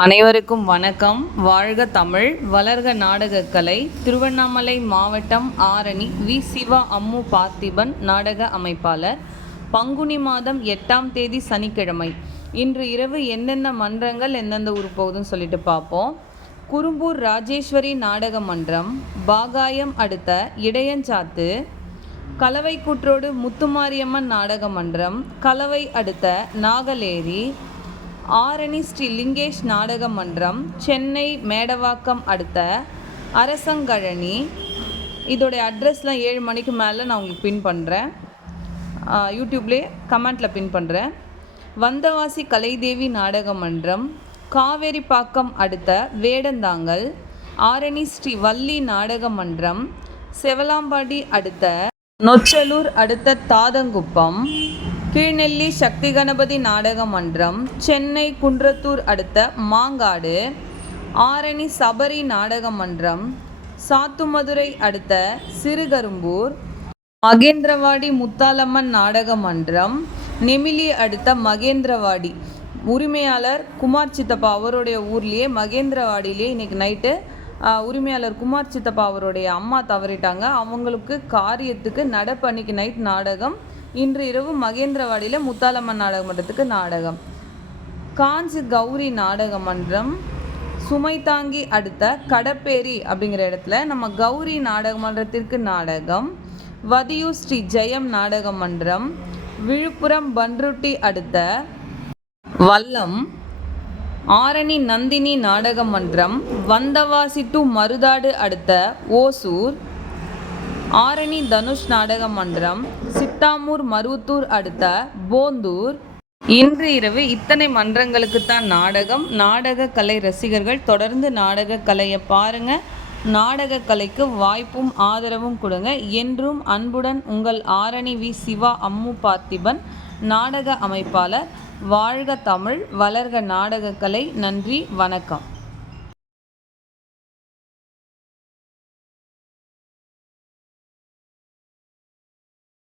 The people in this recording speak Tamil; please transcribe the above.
அனைவருக்கும் வணக்கம். வாழ்க தமிழ். வளர்க நாடகக்கலை. திருவண்ணாமலை மாவட்டம் ஆரணி வி. சிவா அம்மு பார்த்திபன் நாடக அமைப்பாளர். பங்குனி மாதம் எட்டாம் தேதி சனிக்கிழமை. இன்று இரவு எந்தெந்த மன்றங்கள் எந்தெந்த ஊர் போகுதுன்னு சொல்லிட்டு பார்ப்போம். குறும்பூர் ராஜேஸ்வரி நாடக மன்றம். பாகாயம் அடுத்த இடையஞ்சாத்து. கலவை கூற்றோடு முத்துமாரியம்மன் நாடக மன்றம். கலவை அடுத்த நாகலேரி. ஆரணி ஸ்ரீ லிங்கேஷ் நாடக மன்றம் சென்னை மேடவாக்கம் அடுத்த அரசங்கழனி. இதோடைய அட்ரஸ்லாம் ஏழு மணிக்கு மேலே நான் உங்களுக்கு பின் பண்ணுறேன் யூடியூப்லேயே கமெண்ட்டில் பின் பண்ணுறேன் வந்தவாசி கலைதேவி நாடக மன்றம் காவேரிப்பாக்கம் அடுத்த வேடந்தாங்கல். ஆரணி ஸ்ரீ வள்ளி நாடக மன்றம் செவலாம்பாடி அடுத்த நொச்சலூர் அடுத்த தாதங்குப்பம். கீழ்நெல்லி சக்தி கணபதி நாடக மன்றம் சென்னை குன்றத்தூர் அடுத்த மாங்காடு ஆரணி சபரி நாடக மன்றம் சாத்துமதுரை அடுத்த சிறுகரும்பூர் மகேந்திரவாடி முத்தாலம்மன் நாடக மன்றம் நெமிலி அடுத்த மகேந்திரவாடி. உரிமையாளர் குமார் சித்தப்பா அவருடைய ஊர்லேயே மகேந்திரவாடியிலே இன்னைக்கு நைட்டு உரிமையாளர் குமார் சித்தப்பா அவருடைய அம்மா தவறிட்டாங்க. அவங்களுக்கு காரியத்துக்கு நடப்பு அன்னைக்கு நைட் நாடகம் இன்று இரவு மகேந்திரவாடியில் முத்தாலம்மன் நாடக மன்றத்துக்கு நாடகம். காஞ்சி கௌரி நாடக மன்றம் சுமை தாங்கி அடுத்த கடப்பேரி அப்படிங்கிற இடத்துல நம்ம கௌரி நாடக மன்றத்திற்கு நாடகம் வதியூர் ஸ்ரீ ஜெயம் நாடக மன்றம் விழுப்புரம் பன்ருட்டி அடுத்த வல்லம் ஆரணி நந்தினி நாடக மன்றம் வந்தவாசி டு மருதாடு அடுத்த ஓசூர் ஆரணி தனுஷ் நாடக மன்றம் சித்தாமூர் மருவத்தூர் அடுத்த போந்தூர். இன்று இரவு இத்தனை மன்றங்களுக்குத்தான் நாடகம். நாடக கலை ரசிகர்கள் தொடர்ந்து நாடக கலையை பாருங்க. நாடக கலைக்கு வாய்ப்பும் ஆதரவும் கொடுங்க. என்றும் அன்புடன் உங்கள் ஆரணி வி. சிவா அம்மு பார்த்திபன் நாடக அமைப்பாளர் வாழ்க தமிழ் வளர்க நாடகக்கலை நன்றி வணக்கம்.